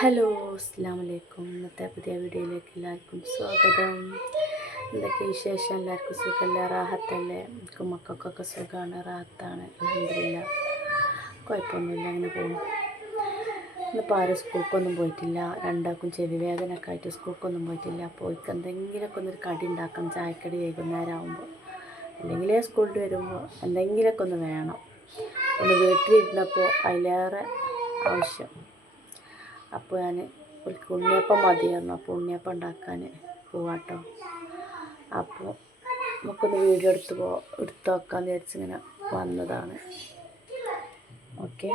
Hello അസ്സലാമു അലൈക്കും. ഇന്നത്തെ പുതിയ വീഡിയോയിലേക്ക് എല്ലാവർക്കും സ്വാഗതം. എന്തൊക്കെ വിശേഷം? എല്ലാവർക്കും സുഖമല്ല, റാഹത്തല്ലേ? എനിക്കും മക്കൾക്കൊക്കെ സുഖമാണ്, റാഹത്താണ്, അൽഹംദുലില്ലാ, കുഴപ്പമൊന്നുമില്ല, അങ്ങനെ പോകും. ഇന്നിപ്പോൾ ആരും സ്കൂൾക്കൊന്നും പോയിട്ടില്ല. രണ്ടാൾക്കും ചെവി വേദനയൊക്കെ ആയിട്ട് സ്കൂൾക്കൊന്നും പോയിട്ടില്ല. അപ്പോൾ എനിക്ക് എന്തെങ്കിലുമൊക്കെ ഒന്നൊരു കടി ഉണ്ടാക്കണം, ചായക്കടി വൈകുന്നേരം ആകുമ്പോൾ, അല്ലെങ്കിൽ സ്കൂളിൽ വരുമ്പോൾ എന്തെങ്കിലുമൊക്കെ ഒന്ന് വേണം. ഒന്ന് വീട്ടിലിരുന്നപ്പോൾ അതിലേറെ ആവശ്യം. അപ്പോൾ ഞാൻ ഉണ്ണിയപ്പം മതിയായിരുന്നു. അപ്പോൾ ഉണ്ണിയപ്പം ഉണ്ടാക്കാൻ പോവാട്ടോ. അപ്പോൾ നമുക്കൊന്ന് വീഡിയോ എടുത്ത് വെക്കാമെന്ന് വിചാരിച്ചിങ്ങനെ വന്നതാണ്. ഓക്കെ,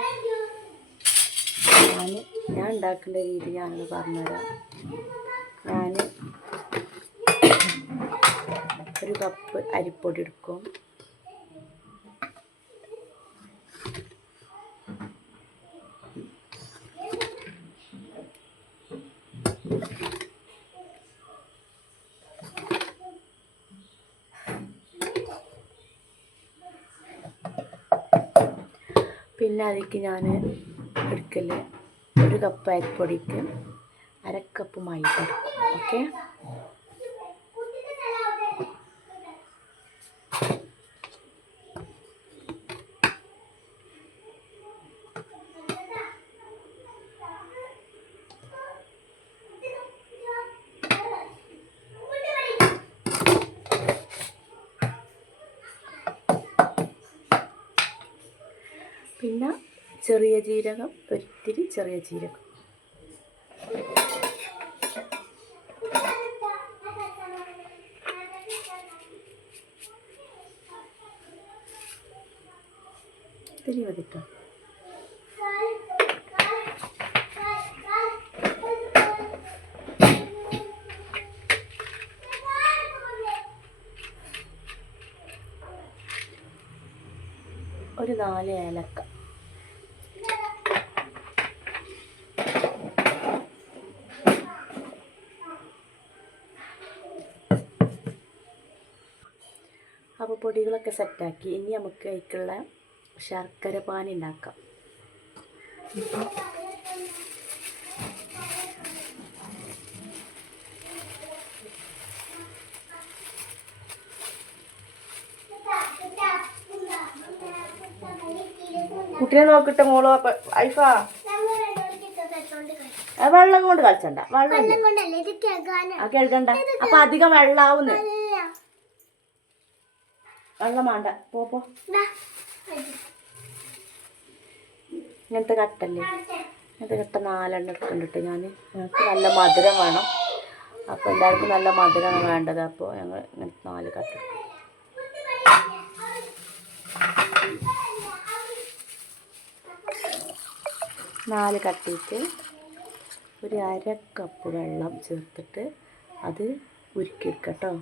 ഞാൻ ഉണ്ടാക്കേണ്ട രീതി ഞാനൊന്ന് പറഞ്ഞുതരാം. ഞാൻ ഒരു കപ്പ് അരിപ്പൊടി എടുക്കും. പിന്നെ അതിലേക്ക് ഞാൻ എടുക്കൽ ഒരു കപ്പ് അരിപ്പൊടിക്ക് അരക്കപ്പ് മൈദ എടുക്കും. ഓക്കെ, പിന്നെ ചെറിയ ജീരകം, ഒരിത്തിരി ചെറിയ ജീരകം, ഇത്തിരി മതിട്ടോ. ഒരു 4 ഏലക്ക, അപ്പോൾ പൊടികളൊക്കെ സെറ്റാക്കി. ഇനി നമുക്ക് അതിലേക്കുള്ള ശർക്കര പാനി ഉണ്ടാക്കാം. കുട്ടിയെ നോക്കിട്ട് മോളോ ഐഫ, വെള്ളം കൊണ്ട് കളിച്ചണ്ട, വെള്ളം കേൾക്കണ്ട. അപ്പൊ അധികം വെള്ളാവുന്നേ, വെള്ളം വേണ്ട, പോ. ഇങ്ങനത്തെ കട്ടല്ലേ, ഇങ്ങനത്തെ കട്ട 4 എടുക്കുന്നുണ്ട് ഞാൻ. ഞങ്ങൾക്ക് നല്ല മധുരം വേണം. അപ്പോൾ എല്ലാവർക്കും നല്ല മധുരമാണ് വേണ്ടത്. അപ്പോൾ ഞങ്ങൾ ഇങ്ങനത്തെ 4 കട്ട എടുക്കും. 4 കട്ടിയിട്ട് ഒരു അരക്കപ്പ് വെള്ളം ചേർത്തിട്ട് അത് ഉരുക്കിയെടുക്കട്ടോ.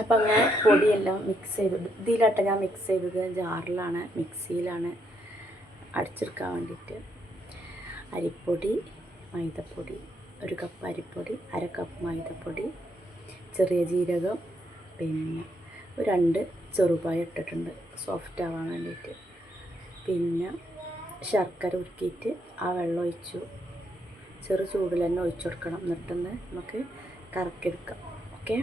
അപ്പം അങ്ങനെ പൊടിയെല്ലാം മിക്സ് ചെയ്ത് ഇതിലാട്ടെ ഞാൻ മിക്സ് ചെയ്തത് ജാറിലാണ്, മിക്സിയിലാണ് അടിച്ചെടുക്കാൻ വേണ്ടിയിട്ട്. അരിപ്പൊടി, മൈദപ്പൊടി, 1 കപ്പ് അരിപ്പൊടി, അര കപ്പ് മൈദപ്പൊടി, ചെറിയ ജീരകം, പിന്നെ 2 ചെറുപായ ഇട്ടിട്ടുണ്ട് സോഫ്റ്റ് ആവാൻ വേണ്ടിയിട്ട്. പിന്നെ ശർക്കര ഉരുക്കിയിട്ട് ആ വെള്ളം ഒഴിച്ചു. ചെറു ചൂടിൽ തന്നെ ഒഴിച്ചു കൊടുക്കണം. എന്നിട്ടൊന്ന് നമുക്ക് കറക്കിയെടുക്കാം. ഓക്കെ,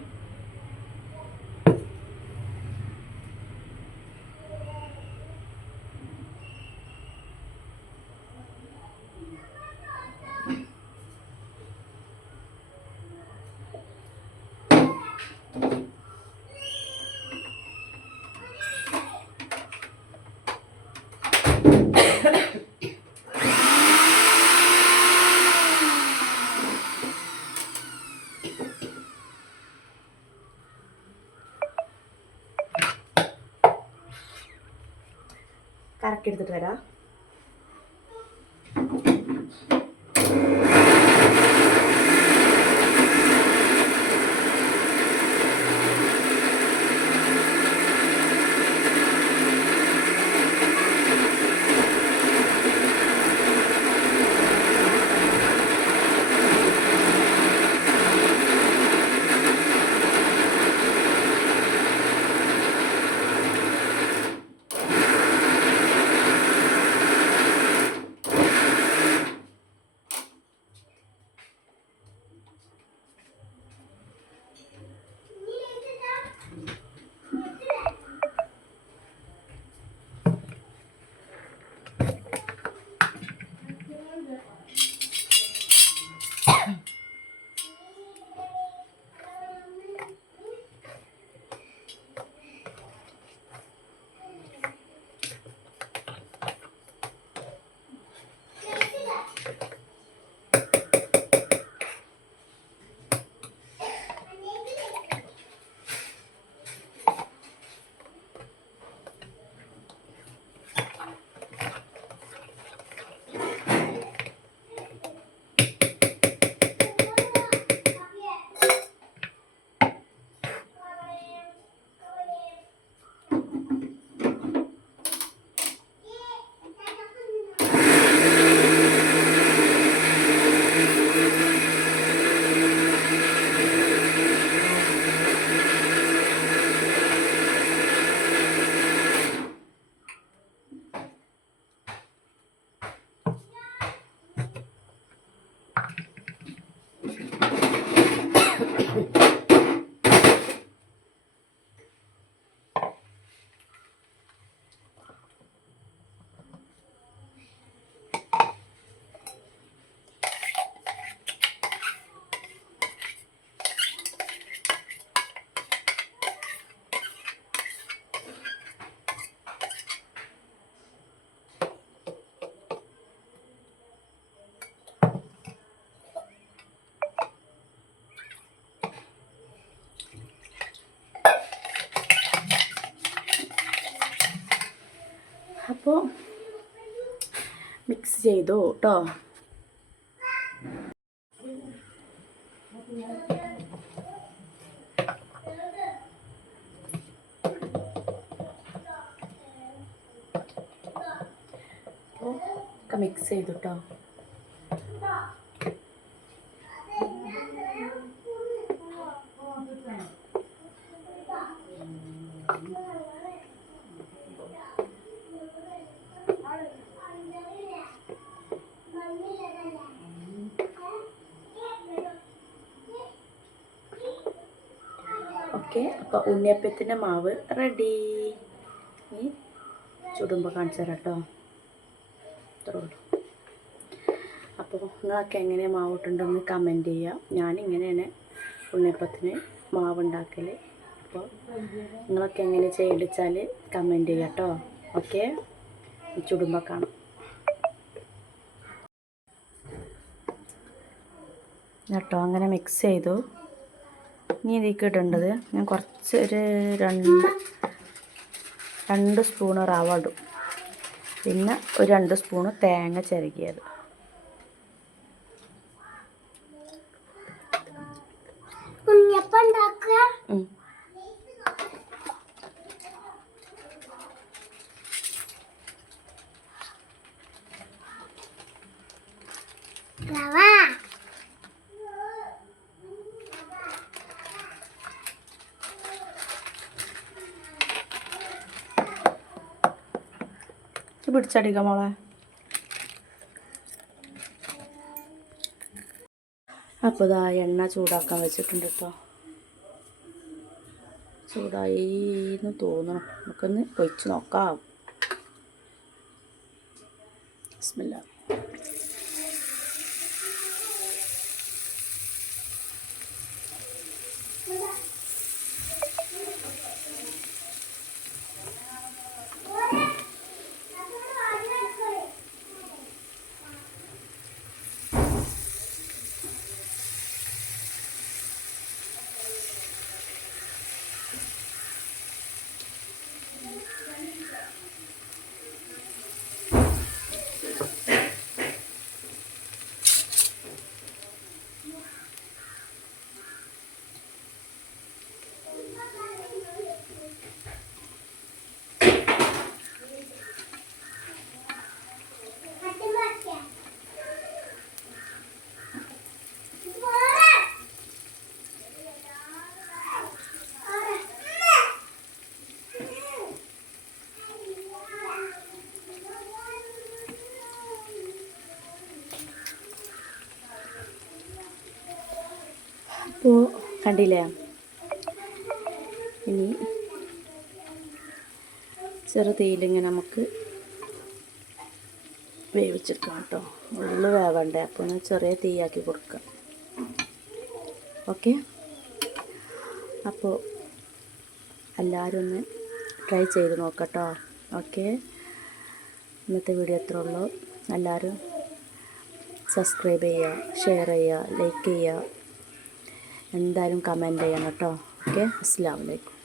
കറക്കി എടുത്തിട്ട് വരാം. അപ്പോൾ മിക്സ് ചെയ്തു കേട്ടോ. ഒക്കെ മിക്സ് ചെയ്തു കേട്ടോ. ഓക്കെ, അപ്പോൾ ഉണ്ണിയപ്പത്തിൻ്റെ മാവ് റെഡി. ഈ ചുടുമ്പോൾ കാണിച്ചു തരാം കേട്ടോ. ഇത്രേ ഉള്ളൂ. അപ്പോൾ നിങ്ങളൊക്കെ എങ്ങനെയാണ് മാവ് ഇട്ടുണ്ടെന്ന് കമൻറ്റ് ചെയ്യുക. ഞാനിങ്ങനെയാണ് ഉണ്ണിയപ്പത്തിന് മാവ് ഉണ്ടാക്കൽ. അപ്പോൾ നിങ്ങളൊക്കെ എങ്ങനെ ചെയ്യിച്ചാൽ കമൻറ്റ് ചെയ്യുക കേട്ടോ. ഓക്കെ, ചുടുമ്പോൾ കാണാം കേട്ടോ. അങ്ങനെ മിക്സ് ചെയ്തു. ഇനി ഇതിലേക്ക് ഇടേണ്ടത് ഞാൻ കുറച്ച് ഒരു രണ്ട് സ്പൂണ് റവ ഇടും. പിന്നെ ഒരു 2 സ്പൂണ് തേങ്ങ ചിരകിയത്. പിടിച്ചടിക്കാം മോളെ. അപ്പോൾ ഇതാ എണ്ണ ചൂടാക്കാൻ വെച്ചിട്ടുണ്ട് കേട്ടോ. ചൂടായി എന്ന് തോന്നണം. നമുക്കൊന്ന് ഒഴിച്ച് നോക്കാം. ബിസ്മില്ലാ. അപ്പോൾ കണ്ടില്ലേ, ഇനി ചെറുതീയിലിങ്ങനെ നമുക്ക് വേവിച്ചെടുക്കാം കേട്ടോ. ഉള്ളു വേവണ്ടേ, അപ്പോൾ ഒന്ന് ചെറിയ തീയാക്കി കൊടുക്കാം. ഓക്കെ, അപ്പോൾ എല്ലാവരും ഒന്ന് ട്രൈ ചെയ്ത് നോക്കട്ടോ. ഓക്കെ, ഇന്നത്തെ വീഡിയോ എത്ര ഉള്ളൂ. എല്ലാവരും സബ്സ്ക്രൈബ് ചെയ്യുക, ഷെയർ ചെയ്യുക, ലൈക്ക് ചെയ്യുക, എന്തായാലും കമൻറ്റ് ചെയ്യണം കേട്ടോ. ഓക്കെ, അസ്സലാമു അലൈക്കും.